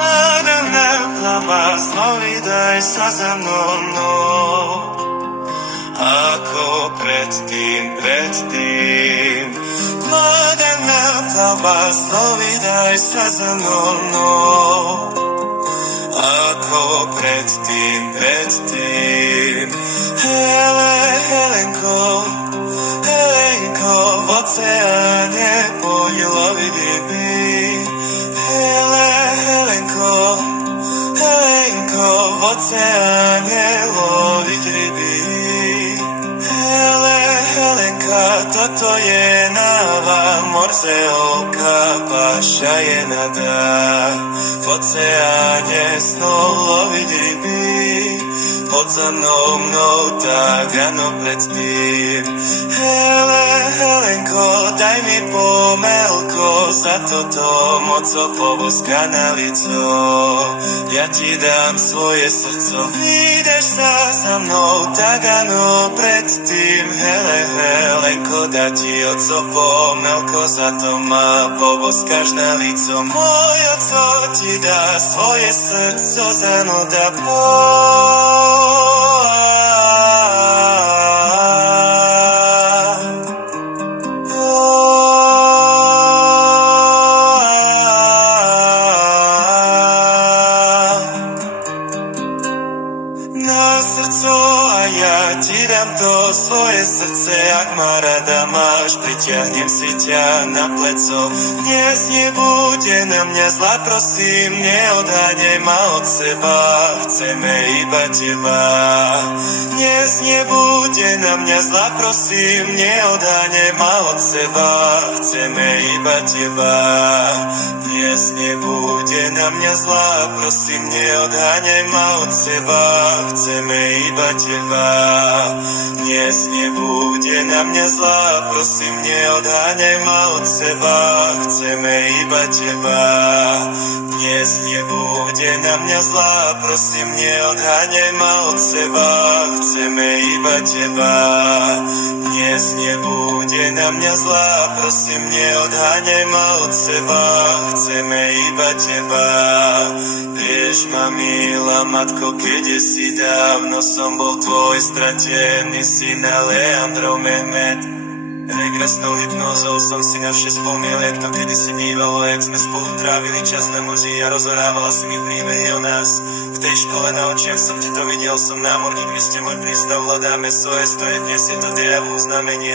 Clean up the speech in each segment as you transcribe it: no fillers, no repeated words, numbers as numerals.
Mladá hlava, znovu daj sa za mnou, ako predtým. Mladá hlava, znovu daj sa za mnou, ako predtým. Helenko, v oceáne poď loviť ryby. Helenko, v oceáne loviť ryby. Helenka, toto je náva, morzeovka, paša je nadá. V oceáne snov loviť ryby. Poď za mnou, tak áno predtým. Helenko, daj mi pomelko, za toto moco poboskaná lico. Ja ti dám svoje srdco, vyjdeš sa za mnou, tak áno predtým. Helenko, dá ti oco pomelko, za to ma poboskáš na lico. Môj oco ti dá svoje srdco, za no dá svoje srdce, ak ma rada máš, pritiahnem si ťa na pleco. Dnes nebude na mňa zlá, prosím, neodháňaj ma od seba, chceme iba teba. Dnes nebude na mňa zlá, prosím, neodháňaj ma od seba, chceme iba teba. Dnes nebude na mňa zlá, prosím, neodháňaj ma od seba, chceme iba teba. Dnes nebude na mňa zlá, prosím, neodháňaj ma od seba, chceme iba teba. Dnes nebude na mňa zlá, prosím, neodháňaj ma od seba, chceme iba teba. Dnes nebude na mňa zlá, prosím, neodháňaj ma od seba, chceme iba teba. Vieš ma, milá matko, kedysi dávno som bol tvoj stratený syn, Leandro Mehmet. Regresnou hypnózou som si na vše spomniel, jak to kedysi bývalo, jak sme spolu trávili čas na moři a rozhorávala si mi príbehy o nás. V tej škole na očiach som ti to videl, som námorník, vy ste môj prístav, hľadáme svoje stoje, dnes je to diavu znamenie.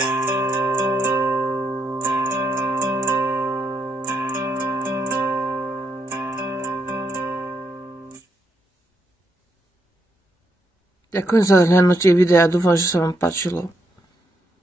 Ďakujem za zhľadnutie videa, dúfam, že sa vám páčilo.